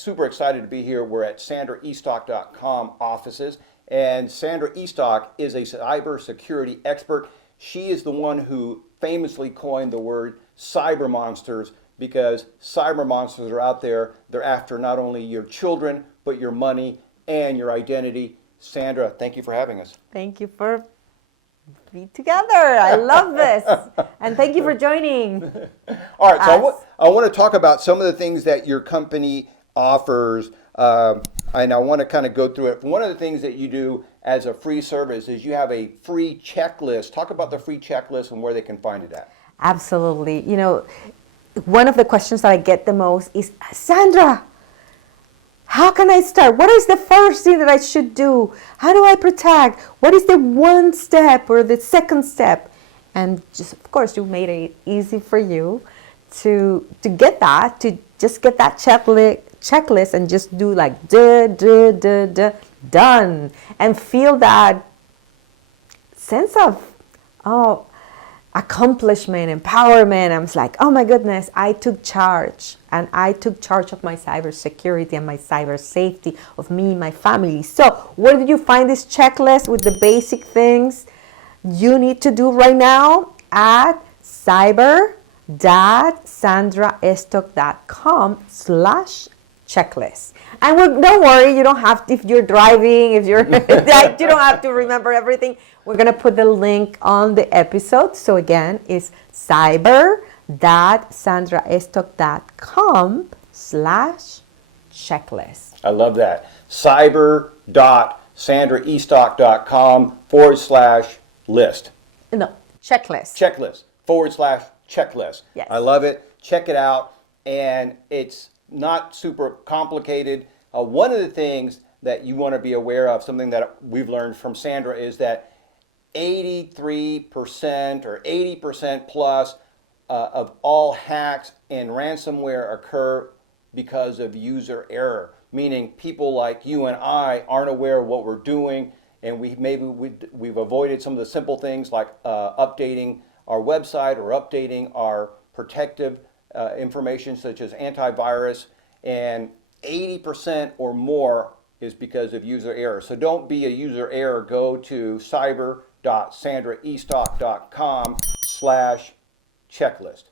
super excited to be here. We're at sandraestock.com offices, and Sandra Estock is a cybersecurity expert. She is the one who famously coined the word cyber monsters, because cyber monsters are out there. They're after not only your children, but your money and your identity. Sandra, thank you for having us. Thank you for being together. I love this. And thank you for joining. All right, so I want to talk about some of the things that your company offers, and I want to kind of go through it. One of the things that you do as a free service is you have a free checklist. Talk about the free checklist and where they can find it at. Absolutely. You know, one of the questions that I get the most is, Sandra, how can I start? What is the first thing that I should do? How do I protect? What is the one step or the second step? And just, of course, you made it easy for you to get that, to just get that checklist and just do like done, and feel that sense of accomplishment, empowerment. I was like, oh my goodness, I took charge, and I took charge of my cybersecurity and my cyber safety of me and my family. So where did you find this checklist with the basic things you need to do right now? At cyber.sandraestock.com/checklist. And don't worry, you don't have to, if you're driving, if you're you don't have to remember everything. We're going to put the link on the episode. So again, it's cyber.sandraestock.com/checklist. I love that. cyber.sandraestock.com/list. No, checklist. Checklist/checklist. Yes. I love it. Check it out. And it's not super complicated. One of the things that you want to be aware of, something that we've learned from Sandra, is that 83% or 80% plus of all hacks and ransomware occur because of user error, meaning people like you and I aren't aware of what we're doing, and we've avoided some of the simple things like updating our website or updating our protective information such as antivirus, and 80% or more is because of user error. So don't be a user error. Go to cyber.sandraestock.com/checklist.